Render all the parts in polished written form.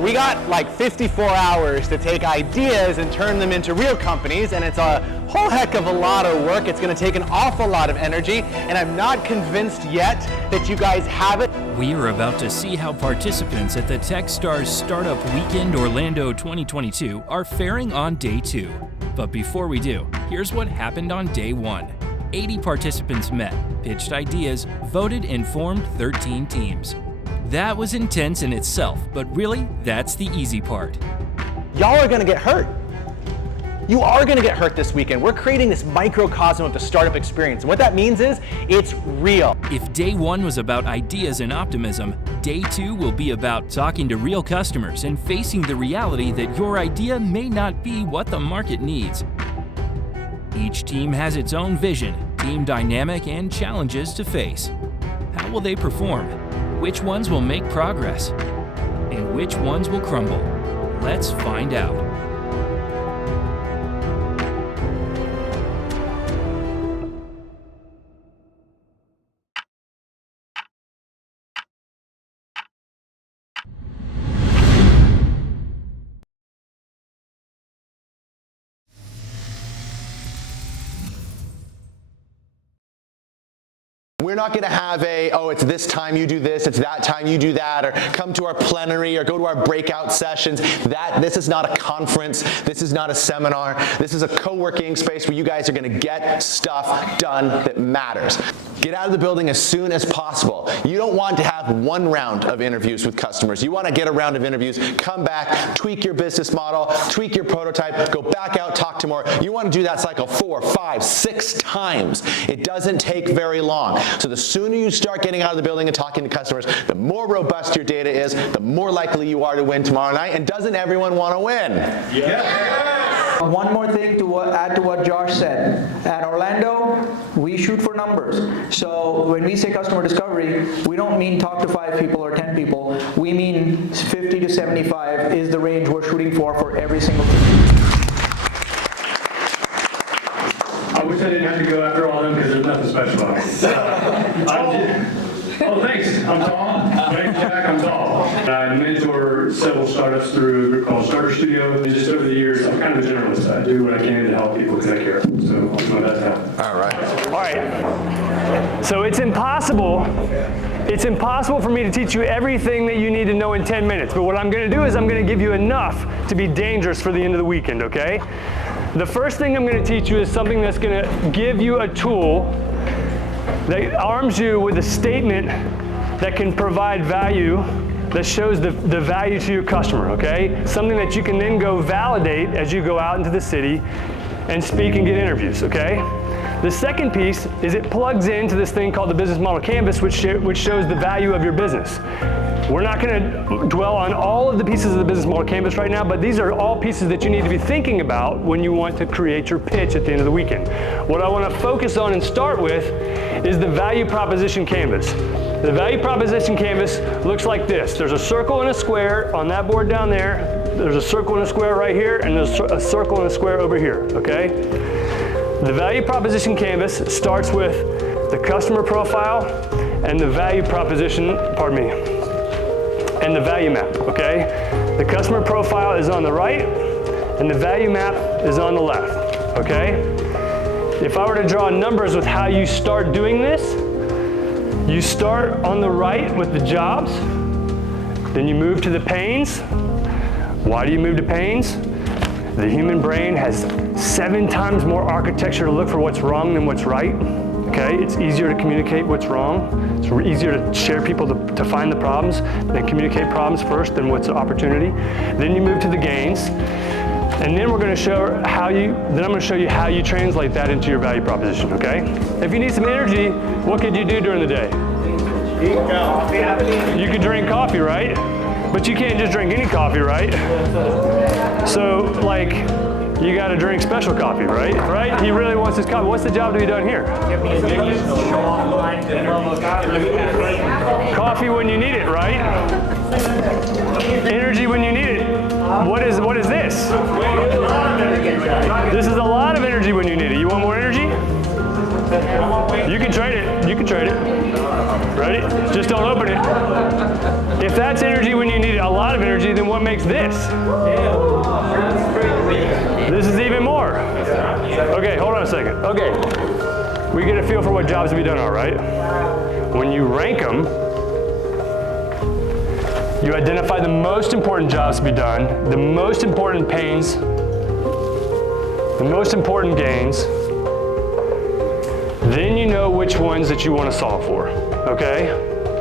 We got like 54 hours to take ideas and turn them into real companies, and it's a whole heck of a lot of work. It's going to take an awful lot of energy, and I'm not convinced yet that you guys have it. We are about to see how participants at the Techstars Startup Weekend Orlando 2022 are faring on day 2. But before we do, here's what happened on day 1. 80 participants met, pitched ideas, voted, and formed 13 teams. That was intense in itself, but really, that's the easy part. Y'all are gonna get hurt. You are gonna get hurt this weekend. We're creating this microcosm of the startup experience. And what that means is, it's real. If day 1 was about ideas and optimism, day 2 will be about talking to real customers and facing the reality that your idea may not be what the market needs. Each team has its own vision, team dynamic, and challenges to face. How will they perform? Which ones will make progress? And which ones will crumble? Let's find out. We're not going to have it's this time you do this, it's that time you do that, or come to our plenary or go to our breakout sessions. This is not a conference. This is not a seminar. This is a co-working space where you guys are going to get stuff done that matters. Get out of the building as soon as possible. You don't want to have one round of interviews with customers. You want to get a round of interviews, come back, tweak your business model, tweak your prototype, go back out, talk to more. You want to do that cycle 4, 5, 6 times. It doesn't take very long. So the sooner you start getting out of the building and talking to customers, the more robust your data is, the more likely you are to win tomorrow night. And doesn't everyone want to win? Yes. One more thing to add to what Josh said. At Orlando, we shoot for numbers. So when we say customer discovery, we don't mean talk to 5 people or 10 people. We mean 50 to 75 is the range we're shooting for every single team. I wish I didn't have to go after all of them because there's nothing special about me. Oh, thanks. I'm tall. Thanks, Jack. I'm tall. I mentor several startups through a group called Starter Studio. And just over the years, I'm kind of a generalist. I do what I can to help people because I care. So I'll do my best to help. All right. All right. So it's impossible for me to teach you everything that you need to know in 10 minutes. But what I'm going to do is I'm going to give you enough to be dangerous for the end of the weekend, okay? The first thing I'm going to teach you is something that's going to give you a tool that arms you with a statement that can provide value, that shows the value to your customer, okay? Something that you can then go validate as you go out into the city and speak and get interviews, okay? The second piece is it plugs into this thing called the business model canvas, which shows the value of your business. We're not going to dwell on all of the pieces of the business model canvas right now, but these are all pieces that you need to be thinking about when you want to create your pitch at the end of the weekend. What I want to focus on and start with is the value proposition canvas. The value proposition canvas looks like this. There's a circle and a square on that board down there. There's a circle and a square right here, and there's a circle and a square over here, okay? The value proposition canvas starts with the customer profile and the value proposition, and the value map, okay? The customer profile is on the right, and the value map is on the left, okay? If I were to draw numbers with how you start doing this, you start on the right with the jobs, then you move to the pains. Why do you move to pains? The human brain has 7 times more architecture to look for what's wrong than what's right. Okay, it's easier to communicate what's wrong. It's easier to share people to find the problems and communicate problems first than what's an opportunity. Then you move to the gains, and then we're going to show how I'm going to show you how you translate that into your value proposition. Okay? If you need some energy, what could you do during the day? Eat coffee. You could drink coffee, right? But you can't just drink any coffee, right? So, like, you got to drink special coffee, right? Right? He really wants his coffee. What's the job to be done here? Coffee when you need it, right? Energy when you need it. What is this? This is a lot of energy when you need it. You want more energy? You can trade it. You can trade it. Ready? Just don't open it. If that's energy when you need need a lot of energy, then what makes this? This is even more. Okay, hold on a second. Okay, we get a feel for what jobs to be done, all right? When you rank them, you identify the most important jobs to be done, the most important pains, the most important gains. Then you know which ones that you want to solve for, okay?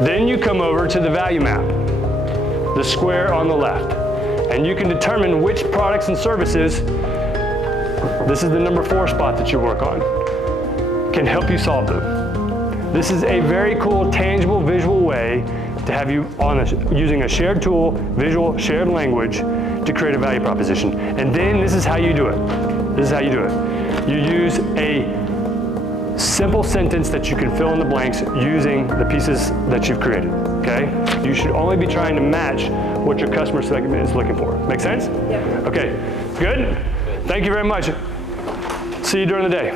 Then you come over to the value map, the square on the left, and you can determine which products and services, this is the number 4 spot that you work on, can help you solve them. This is a very cool, tangible, visual way to have you using a shared tool, visual, shared language to create a value proposition. And then this is how you do it. This is how you do it. You use a simple sentence that you can fill in the blanks using the pieces that you've created, okay? You should only be trying to match what your customer segment is looking for. Make sense? Yeah. Okay, good? Thank you very much. See you during the day.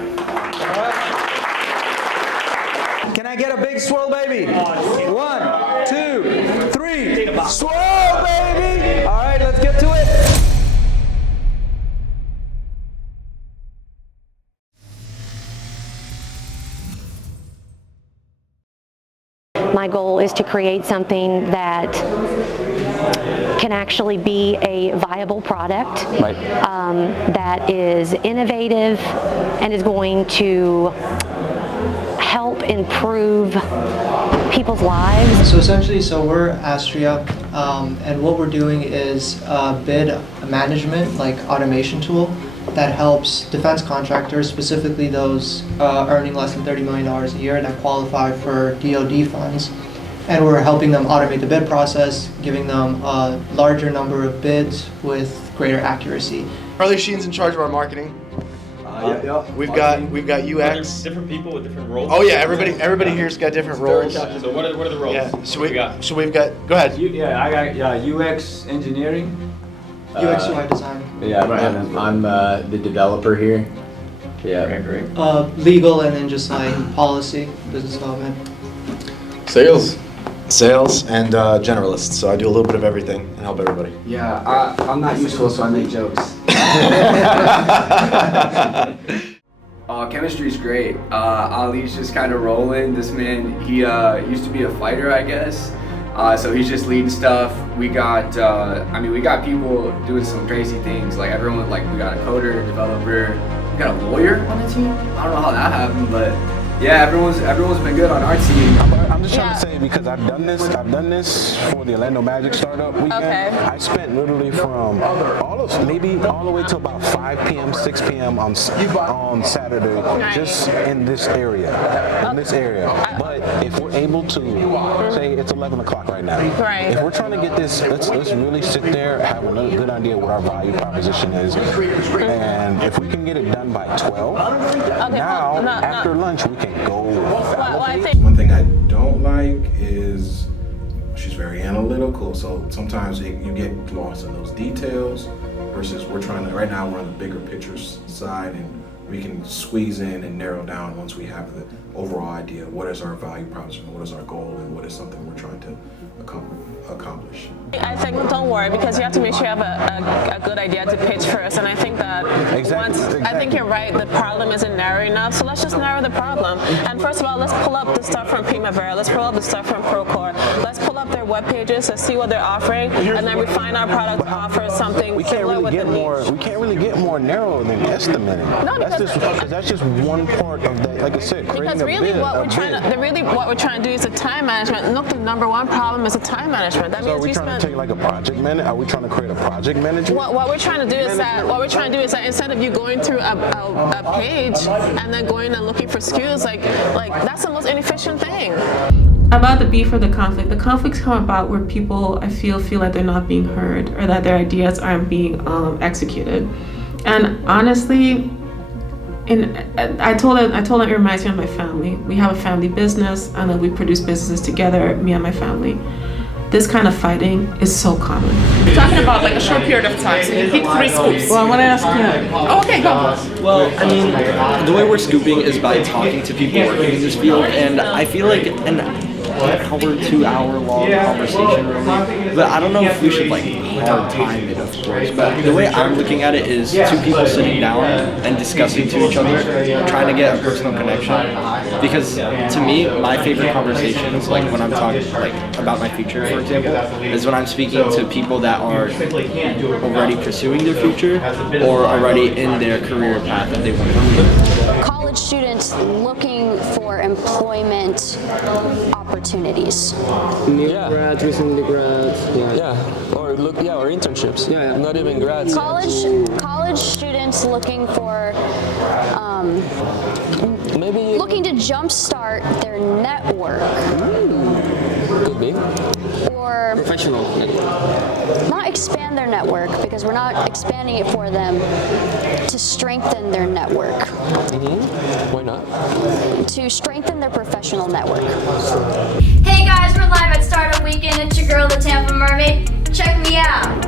Can I get a big swirl, baby? 1, 2, 3. Swirl, baby! All right, let's get to it. My goal is to create something that can actually be a viable product, right. That is innovative and is going to help improve people's lives. So essentially, we're Astria, and what we're doing is bid management, like automation tool that helps defense contractors, specifically those earning less than $30 million a year that qualify for DoD funds. And we're helping them automate the bid process, giving them a larger number of bids with greater accuracy. Charlie Sheen's in charge of our marketing. We've got UX. Different people with different roles. Oh yeah, everybody here's got different roles. So what are the roles? Yeah. So we've got. Go ahead. I got UX engineering. UX UI design. Yeah, I'm the developer here. Yeah. Okay, great. Legal, and then just like policy, business development. Sales and generalist. So I do a little bit of everything and help everybody. Yeah, I'm not useful, so I make jokes. Chemistry's great. Ali's just kind of rolling. This man, he used to be a fighter, I guess. So he's just leading stuff. We got, we got people doing some crazy things. Like everyone, like we got a coder, a developer, we got a lawyer on the team. I don't know how that happened, but yeah, everyone's been good on our team. I'm just trying to say, because I've done this for the Orlando Magic startup weekend. Okay. I spent literally from all the way till about 5 p.m., 6 p.m. on Saturday, just in this area. But if we're able to, say it's 11 o'clock right now. Right. If we're trying to get this, let's really sit there, have a good idea what our value proposition is, and if we can get it done by 12, after lunch we can go. One thing I don't like is she's very analytical, so sometimes you get lost in those details versus right now we're on the bigger picture side, and we can squeeze in and narrow down once we have the overall idea. What is our value proposition? What is our goal? And what is something we're trying to accomplish? I think don't worry, because you have to make sure you have a good idea to pitch first. And I think that I think you're right. The problem isn't narrow enough, so let's just narrow the problem. And first of all, let's pull up the stuff from Primavera. Let's pull up the stuff from Procore. Let's pull up their web pages to see what they're offering, and then refine our product to offer something similar with the niche. We can't really get more narrow than estimating. No, because that's just one part of that. Like I said, because really what we're trying to do is the time management. Look, the number one problem is the time management. That means we spend. Take like a project management? Are we trying to create a project management? What we're trying to do is that instead of you going through a page and then going and looking for SKUs, like that's the most inefficient thing. About the beef or the conflicts come about where people, I feel like they're not being heard, or that their ideas aren't being executed. And honestly, I told them it reminds me of my family. We have a family business, and then we produce businesses together, me and my family. This kind of fighting is so common. We're talking about like a short period of time, so you pick 3 scoops. Well, I want to ask you. Oh, okay, go. Well, I mean, the way we're scooping is by talking to people working in this field, and I feel like, and hour, 2 hour long conversation really. But I don't know if we should like hard time it, of course. But the way I'm looking at it is two people sitting down and discussing to each other, trying to get a personal connection. Because to me, my favorite conversations, like when I'm talking like about my future, for example, is when I'm speaking to people that are already pursuing their future or already in their career path that they want to be. College students looking for employment opportunities. New grads, recently grads. Or internships. Yeah, not even grads. College students looking for maybe looking to jumpstart their network. Could be. Or professional. Not expand their network, because we're not expanding it for them, to strengthen their network. Why not? To strengthen their professional network. Hey guys, we're live at Startup Weekend. It's your girl, the Tampa Mermaid. Check me out.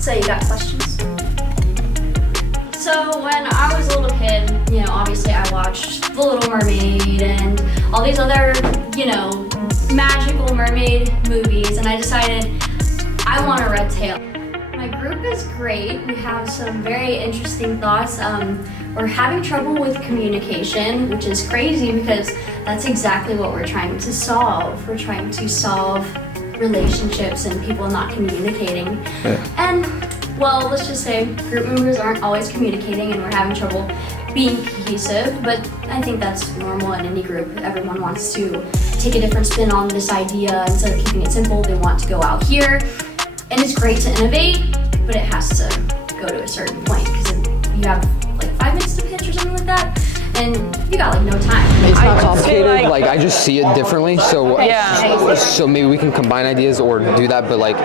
So you got questions? So when I was a little kid, you know, obviously I watched The Little Mermaid and all these other, you know, magical mermaid movies, and I decided I want a red tail. My group is great. We have some very interesting thoughts. We're having trouble with communication, which is crazy because that's exactly what we're trying to solve. We're trying to solve relationships and people not communicating. And well, let's just say group members aren't always communicating and we're having trouble being cohesive, but I think that's normal in any group. Everyone wants to take a different spin on this idea. Instead of keeping it simple, they want to go out here. And it's great to innovate, but it has to go to a certain point, because you have like 5 minutes to pitch or something like that, and you got like no time. It's not complicated, like I just see it differently, so so maybe we can combine ideas or do that, but like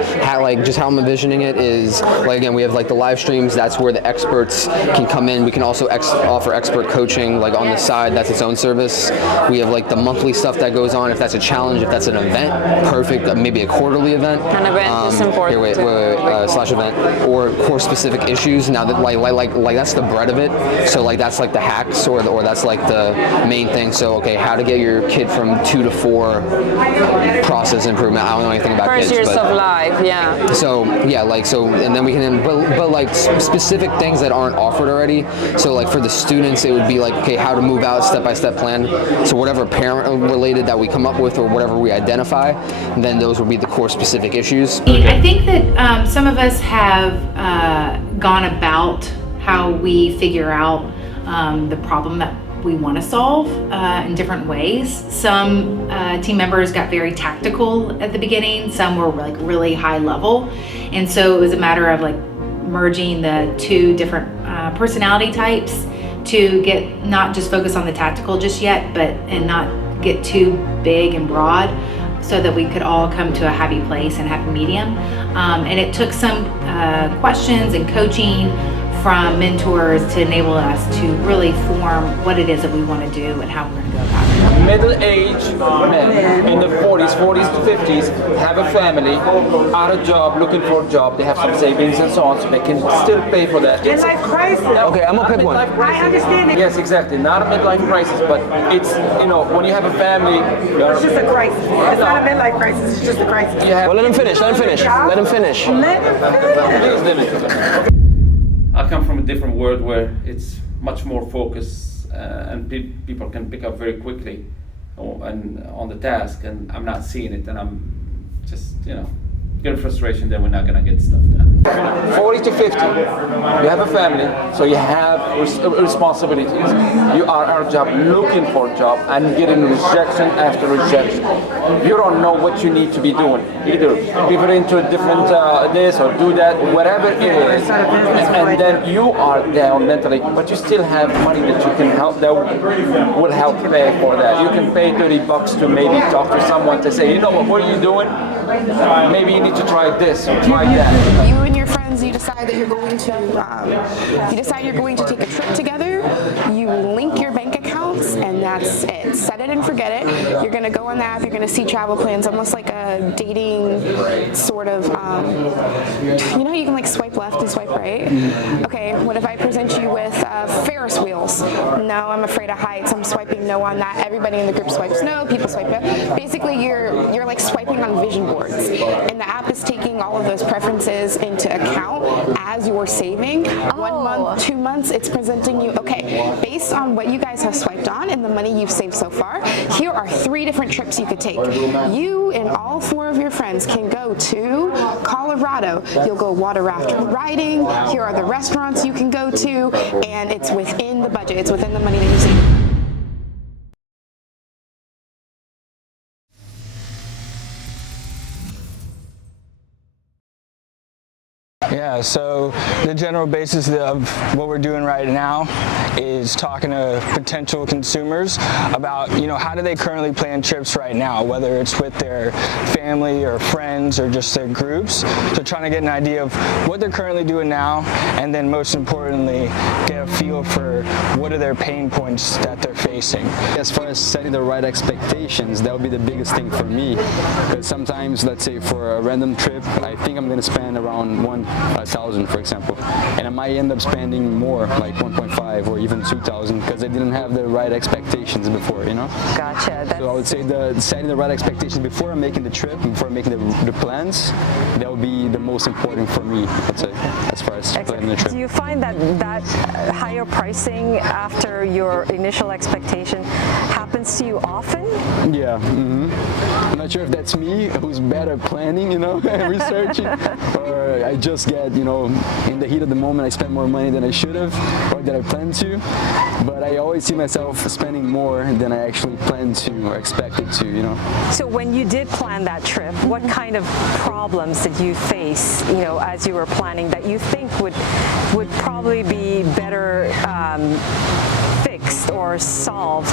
just how I'm envisioning it is, like again, we have like the live streams, that's where the experts can come in. We can also offer expert coaching like on the side, that's its own service. We have like the monthly stuff that goes on, if that's a challenge, if that's an event, perfect, maybe a quarterly event. An event is important. Wait, slash event, or course specific issues, now that like that's the bread of it, so like that's like the hacks or that's like the main thing. So okay, how to get your kid from 2 to 4 process improvement. I don't know anything about First kids, years of life, yeah. So yeah, like so, and then we can, but like specific things that aren't offered already. So like for the students, it would be like, okay, how to move out, step-by-step plan. So whatever parent related that we come up with or whatever we identify, then those would be the core specific issues. I think that some of us have gone about how we figure out the problem that we want to solve in different ways. Some team members got very tactical at the beginning, some were like really high level, and so it was a matter of like merging the two different personality types to get not just focus on the tactical just yet, and not get too big and broad, so that we could all come to a happy place and happy medium. And it took some questions and coaching from mentors to enable us to really form what it is that we want to do and how we're going to go about it. Middle-aged men in the 40s to 50s have a family, out of job, looking for a job, they have some savings and so on, so they can still pay for that. Midlife crisis. Okay, I'm gonna pick one. I understand it. Yes, exactly. Not a midlife crisis, but it's, you know, when you have a family. It's just a crisis. It's not a midlife crisis, it's just a crisis. Well, let him finish. Let him finish. Please limit. I come from a different world where it's much more focused and people can pick up very quickly and on the task, and I'm not seeing it, and I'm just, you know, getting frustration that we're not going to get stuff done. 40 to 50, you have a family, so you have responsibilities. You are our job looking for a job and getting rejection after rejection. You don't know what you need to be doing. Either pivot into a different this or do that, whatever it is. And then you are down mentally, but you still have money that you can help, that will help pay for that. You can pay $30 to maybe talk to someone to say, you know what are you doing? Maybe you need to try this or try that. You and your friends, you decide that you're going to take a trip together. You link your bank accounts, and that's it. Set it it and forget it. You're going to go on the app, you're going to see travel plans, almost like a dating sort of, you know, you can like swipe left and swipe right. Okay, what if I present you with Ferris wheels? No, I'm afraid of heights. I'm swiping no on that. Everybody in the group swipes no, people swipe no. Basically, you're like swiping on vision boards, and the app is taking all of those preferences into account as you're saving. 1 month, 2 months, it's presenting you, okay, based on what you guys have swiped on and the money you've saved so far, here are 3 different trips you could take. You and all 4 of your friends can go to Colorado. You'll go water raft riding. Here are the restaurants you can go to, and it's within the budget. It's within the money that you save. Yeah, so the general basis of what we're doing right now is talking to potential consumers about, you know, how do they currently plan trips right now, whether it's with their family or friends or just their groups. So trying to get an idea of what they're currently doing now, and then most importantly, get a feel for what are their pain points that they're facing. As far as setting the right expectations, that would be the biggest thing for me. Because sometimes, let's say for a random trip, I think I'm going to spend around 1,000, for example, and I might end up spending more, like 1.5 or even 2,000, because I didn't have the right expectations before, you know? Gotcha. So I would say setting the right expectations before I'm making the trip, before making the plans, that would be the most important for me, let's say, as far as planning the trip. Do you find that higher pricing after your initial expectation happens to you often? Yeah. I'm not sure if that's me who's bad at planning, you know, researching, or I just get, you know, in the heat of the moment I spend more money than I should have or that I planned to, but I always see myself spending more than I actually planned to or expected to, you know. So when you did plan that trip, what kind of problems did you face, you know, as you were planning that you think would probably be better fixed or solved?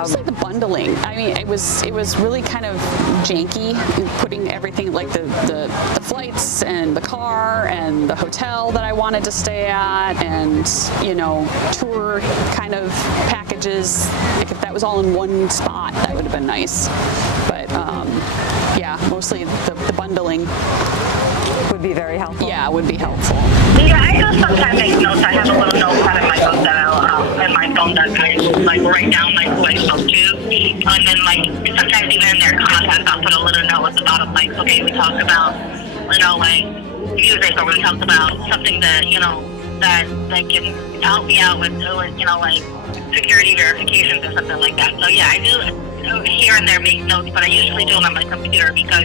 Mostly the bundling. I mean, it was really kind of janky, putting everything like the flights and the car and the hotel that I wanted to stay at, and you know, tour kind of packages. Like if that was all in one spot, that would have been nice. But yeah, mostly the bundling would be very helpful. Yeah, would be helpful. Yeah, I do sometimes make notes. I have a little notepad in my phone and my phone that I like write down like who I spoke to, and then like sometimes even in their contact I'll put a little note at the bottom like, okay, we talked about, you know, like music, or we talked about something that, you know, that can help me out with, you know, like security verifications or something like that. So yeah, I do here and there make notes, but I usually do them on my computer because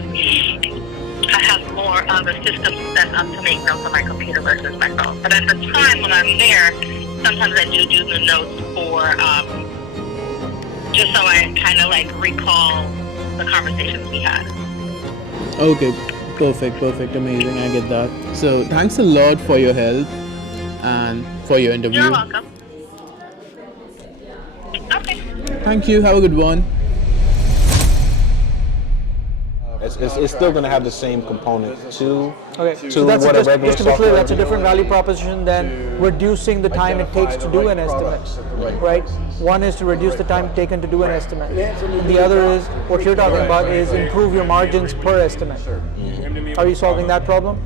I have more of a system set up to make notes on my computer versus my phone. But at the time when I'm there, sometimes I do the notes for just so I kind of like recall the conversations we had. Okay, perfect, amazing, I get that. So thanks a lot for your help and for your interview. You're welcome. Okay. Thank you, have a good one. It's still going to have the same component to So that's what a just regular to be clear, software that's a different value proposition than reducing the time it takes to do an estimate, right? One is to reduce the time taken to do an estimate. And the other is, what you're talking about is improve your margins per estimate. Are you solving that problem?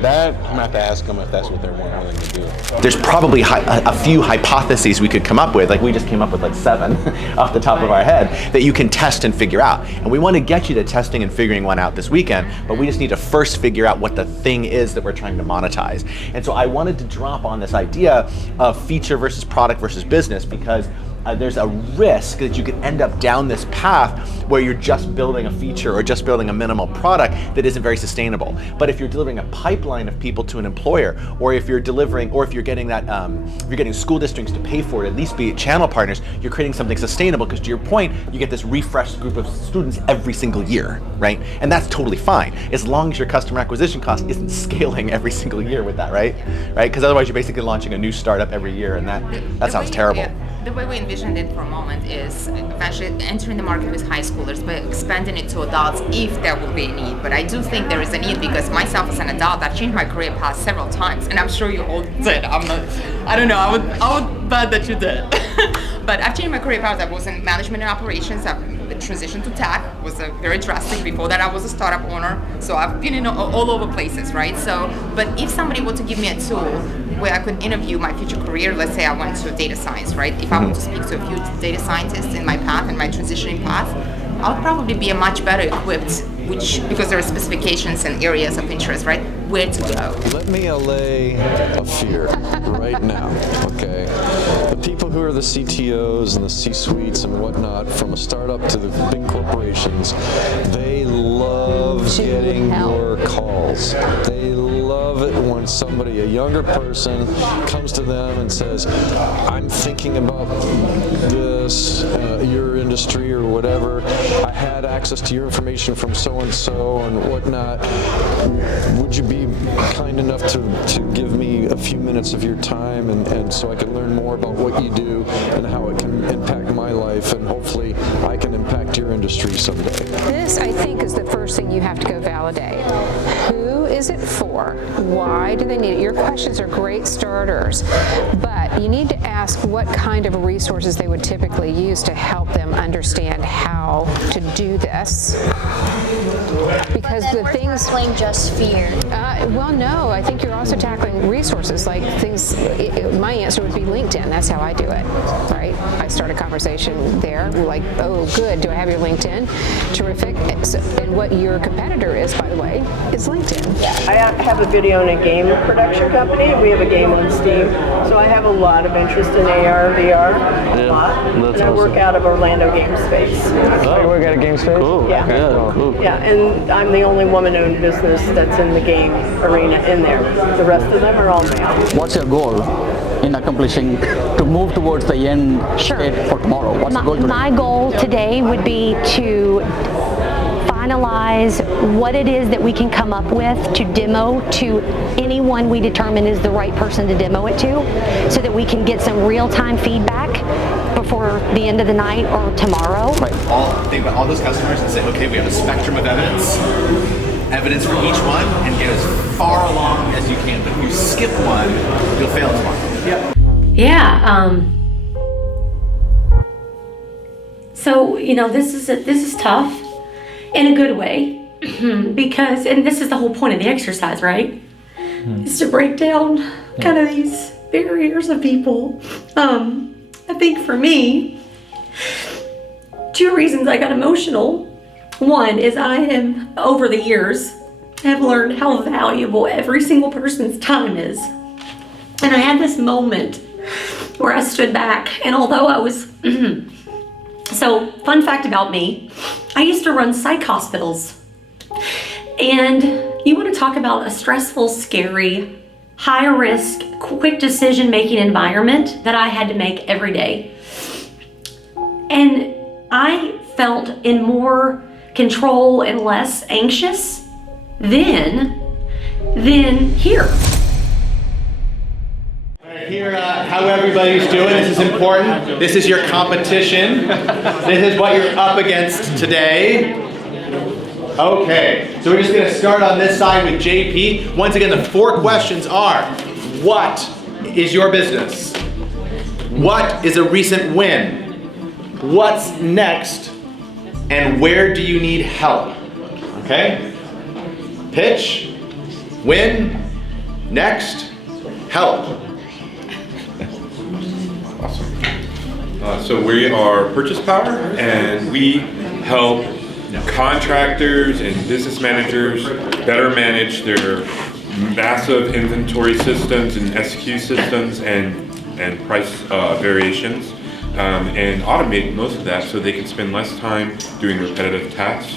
That, I'm going to have to ask them if that's what they're more willing to do. There's probably a few hypotheses we could come up with, like we just came up with like 7 off the top of our head, that you can test and figure out. And we want to get you to testing and figuring one out this weekend, but we just need to first figure out what the thing is that we're trying to monetize. And so I wanted to drop on this idea of feature versus product versus business, because there's a risk that you could end up down this path where you're just building a feature or just building a minimal product that isn't very sustainable. But if you're delivering a pipeline of people to an employer, or if you're delivering, or if you're getting that, if you're getting school districts to pay for it, at least be channel partners, you're creating something sustainable, because to your point, you get this refreshed group of students every single year, right? And that's totally fine, as long as your customer acquisition cost isn't scaling every single year with that, right? Right? Because otherwise you're basically launching a new startup every year, and that sounds terrible. the way we envisioned it for a moment is eventually entering the market with high schoolers, but expanding it to adults if there will be a need. But I do think there is a need because myself as an adult, I've changed my career path several times, and I'm sure you all did. I don't know, I would bet that you did. But I've changed my career path. I was in management and operations. I've transitioned to tech, was very drastic. Before that, I was a startup owner. So I've been in all over places, right? So, but if somebody were to give me a tool where I could interview my future career, let's say I went to data science, right? If I were to speak to a few data scientists in my path and my transitioning path, I'll probably be a much better equipped, because there are specifications and areas of interest, right? Where to go. Let me allay a fear right now, okay? The people who are the CTOs and the C-suites and whatnot, from a startup to the big corporations, they love getting your calls. They love it when somebody, a younger person, comes to them and says, I'm thinking about this, your industry or whatever. I had access to your information from so-and-so and whatnot. Would you be kind enough to give me a few minutes of your time and so I can learn more about what you do and how it can impact my life, and hopefully I can impact your industry someday. This, I think, is the first thing you have to go validate. Who is it for? Why do they need it? Your questions are great starters, but you need to ask what kind of resources they would typically use to help them understand how to do this. Because the things tackling just fear. Well, no, I think you're also tackling resources like things. My answer would be LinkedIn. That's how I do it, right? I start a conversation there, like, oh, good. Do I have your LinkedIn? Terrific. And what your competitor is, by the way, is LinkedIn. I have a video and a game production company. We have a game on Steam, so I have a lot of interest in AR, VR, a lot. And I work out of Orlando Game Space. Oh, you work at a game space? Cool. Yeah. Yeah, cool. Yeah, and I'm the only woman-owned business that's in the game arena in there. The rest of them are all male. What's your goal in accomplishing to move towards the end state for tomorrow? What's the goal today? My goal today would be to finalize what it is that we can come up with to demo to anyone we determine is the right person to demo it to, so that we can get some real-time feedback before the end of the night or tomorrow. Right. Think about all those customers and say, okay, we have a spectrum of evidence for each one, and get as far along as you can. But if you skip one, you'll fail tomorrow. Yeah. So this is tough in a good way because, and this is the whole point of the exercise, right? Is to break down kind of these barriers of people. I think for me, two reasons I got emotional. One is I am, over the years, have learned how valuable every single person's time is. And I had this moment where I stood back, and although I was, so fun fact about me, I used to run psych hospitals. And you want to talk about a stressful, scary, high risk, quick decision making environment that I had to make every day. And I felt in more control and less anxious than here. Hear how everybody's doing. This is important. This is your competition. This is what you're up against today. Okay, so we're just going to start on this side with JP. Once again, the 4 questions are: what is your business? What is a recent win? What's next? And where do you need help? Okay? Pitch, win, next, help. So we are Purchase Power, and we help contractors and business managers better manage their massive inventory systems and SQ systems and price variations, and automate most of that so they can spend less time doing repetitive tasks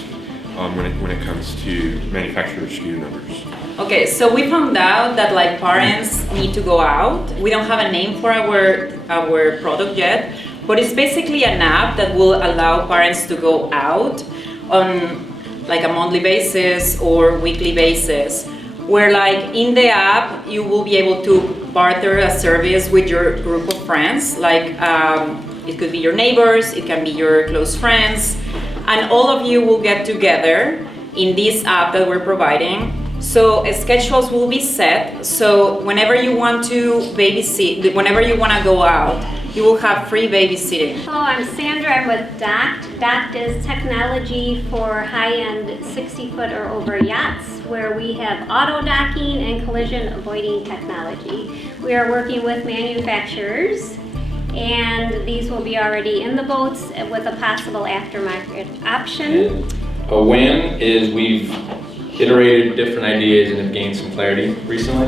when it comes to manufacturer SKU numbers. Okay, so we found out that like parents need to go out. We don't have a name for our product yet, but it's basically an app that will allow parents to go out on like a monthly basis or weekly basis, where like in the app you will be able to barter a service with your group of friends, like it could be your neighbors, it can be your close friends, and all of you will get together in this app that we're providing. So schedules will be set, so whenever you want to babysit, whenever you want to go out, you will have free babysitting. Hello, I'm Sandra. I'm with DOCT. DOCT is technology for high-end 60-foot or over yachts, where we have auto docking and collision avoiding technology. We are working with manufacturers, and these will be already in the boats with a possible aftermarket option. A win is we've iterated different ideas and have gained some clarity recently.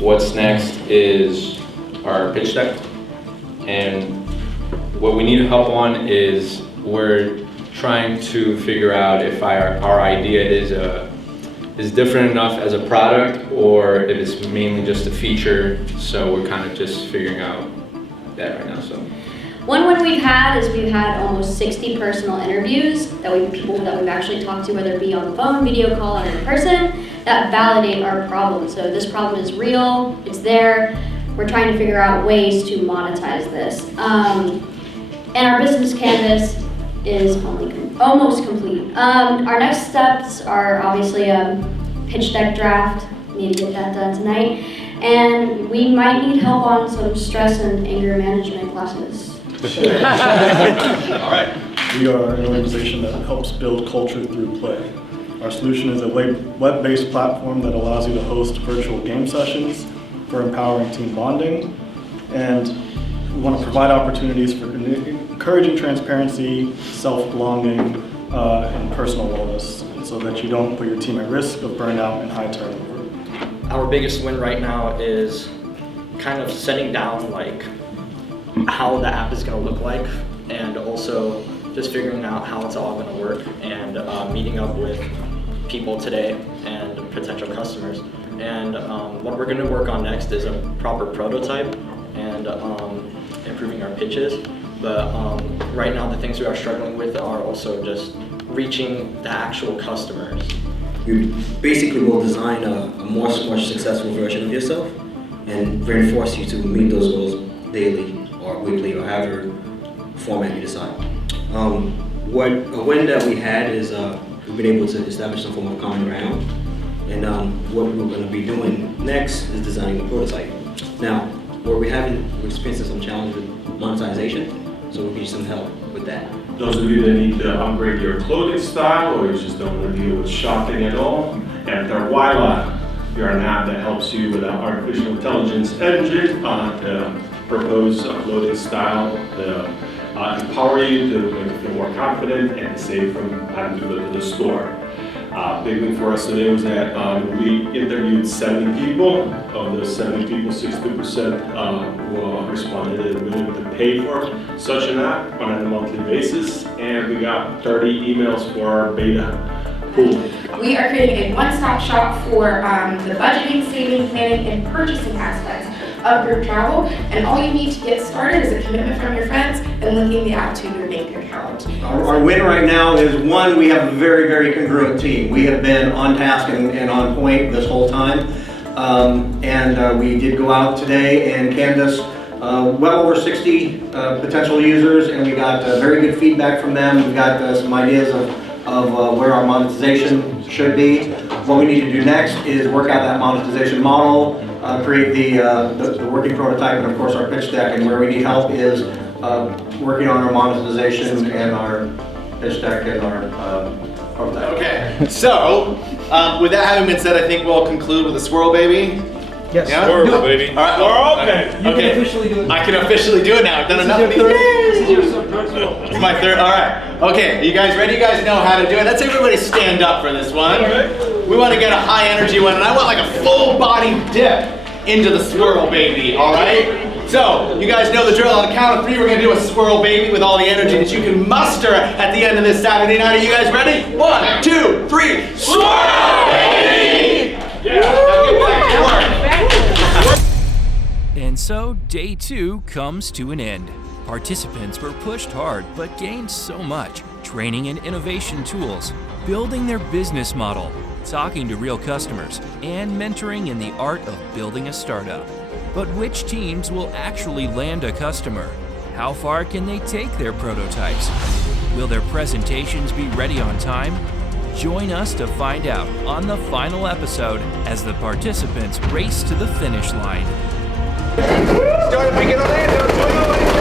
What's next is our pitch deck. And what we need help on is we're trying to figure out if our idea is different enough as a product or if it's mainly just a feature. So we're kind of just figuring out that right now. So one win we've had is we've had almost 60 personal interviews people that we've actually talked to, whether it be on the phone, video call, or in person, that validate our problem. So this problem is real, it's there. We're trying to figure out ways to monetize this. And our business canvas is almost complete. Our next steps are obviously a pitch deck draft. We need to get that done tonight. And we might need help on some stress and anger management classes. All right. We are an organization that helps build culture through play. Our solution is a web-based platform that allows you to host virtual game sessions for empowering team bonding, and we want to provide opportunities for encouraging transparency, self-belonging, and personal wellness, so that you don't put your team at risk of burnout and high turnover. Our biggest win right now is kind of setting down like how the app is going to look like, and also just figuring out how it's all going to work, and meeting up with people today and potential customers. And what we're going to work on next is a proper prototype and improving our pitches. But right now the things we are struggling with are also just reaching the actual customers. You basically will design a more successful version of yourself and reinforce you to meet those goals daily or weekly or however format you decide. A win that we had is we've been able to establish some form of common ground. And what we're going to be doing next is designing a prototype. Now, we're experiencing some challenge with monetization, so we'll give you some help with that. Those of you that need to upgrade your clothing style, or you just don't want to deal with shopping at all, and our Wyla, we are an app that helps you with an artificial intelligence engine to propose a clothing style, to empower you to make you feel more confident and save from having to go to the store. Big win for us today was that we interviewed 70 people. Of those 70 people, 60% responded that they're willing to pay for such an app on a monthly basis, and we got 30 emails for our beta. Cool. We are creating a one-stop shop for the budgeting, saving, planning, and purchasing aspects of group travel, and all you need to get started is a commitment from your friends and linking the app to your bank account. Our win right now is, one, we have a very, very congruent team. We have been on task and on point this whole time, and we did go out today and canvass well over 60 potential users, and we got very good feedback from them. We've got some ideas of where our monetization should be. What we need to do next is work out that monetization model, create the working prototype, and of course our pitch deck. And where we need help is working on our monetization and our pitch deck and our prototype. Okay, so with that having been said, I think we'll conclude with a swirl, baby. Yes. Yeah? Swirl, baby. All right. Swirl. Okay. You can officially do it. I can officially do it now. I've done enough of these. It's my third. All right. Okay. Are you guys ready? You guys know how to do it. Let's everybody stand up for this one. We want to get a high energy one, and I want like a full body dip into the swirl, baby. All right. So you guys know the drill. On the count of 3, we're gonna do a swirl, baby, with all the energy that you can muster at the end of this Saturday night. Are you guys ready? 1, 2, 3. Swirl, baby! And so, day 2 comes to an end. Participants were pushed hard, but gained so much. Training in innovation tools, building their business model, talking to real customers, and mentoring in the art of building a startup. But which teams will actually land a customer? How far can they take their prototypes? Will their presentations be ready on time? Join us to find out on the final episode as the participants race to the finish line. Start to begin Orlando.